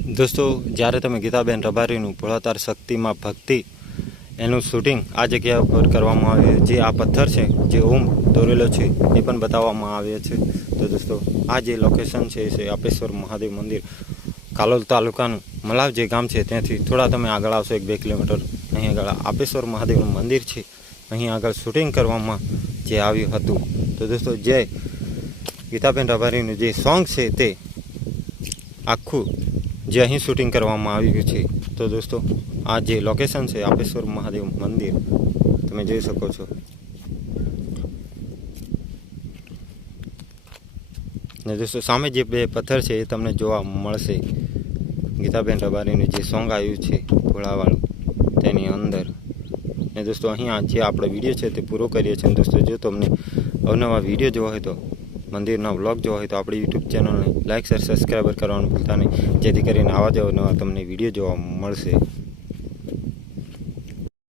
દોસ્તો, જ્યારે તમે ગીતાબેન રબારીનું ભોળાતાર શક્તિમાં ભક્તિ એનું શૂટિંગ આ જગ્યા પર કરવામાં આવે, જે આ પથ્થર છે જે ઓમ દોરેલો છે એ પણ બતાવવામાં આવે છે. તો દોસ્તો, આ જે લોકેશન છે એ આપેશ્વર મહાદેવ મંદિર, કાલોલ તાલુકાનું મલાવ જે ગામ છે ત્યાંથી થોડા તમે આગળ આવશો 1-2 કિલોમીટર, અહીં આગળ આપેશ્વર મહાદેવનું મંદિર છે. અહીં આગળ શૂટિંગ કરવામાં જે આવ્યું હતું. તો દોસ્તો, જે ગીતાબેન રબારીનું જે સોંગ છે તે આખું જે અહીં શૂટિંગ કરવામાં આવ્યું છે. તો દોસ્તો, આ જે લોકેશન છે આપેશ્વર મહાદેવ મંદિર તમે જોઈ શકો છો. ને દોસ્તો, સામે જે 2 પથ્થર છે એ તમને જોવા મળશે. ગીતાબેન રબારીનું જે સોંગ આવ્યું છે ભોળાવાળું તેની અંદર. ને દોસ્તો, અહીંયા જે આપણો વિડીયો છે તે પૂરો કરીએ છીએ. દોસ્તો, જો તમને અવનવા વિડીયો જોવા હોય તો, મંદિરના વ્લોગ જોવા હોય તો આપણી યુટ્યુબ ચેનલને લાઇક, શેર, સબસ્ક્રાઈબર કરવાનું ભૂલતા નહીં, જેથી કરીને આવા જ અવનવા તમને વિડીયો જોવા મળશે.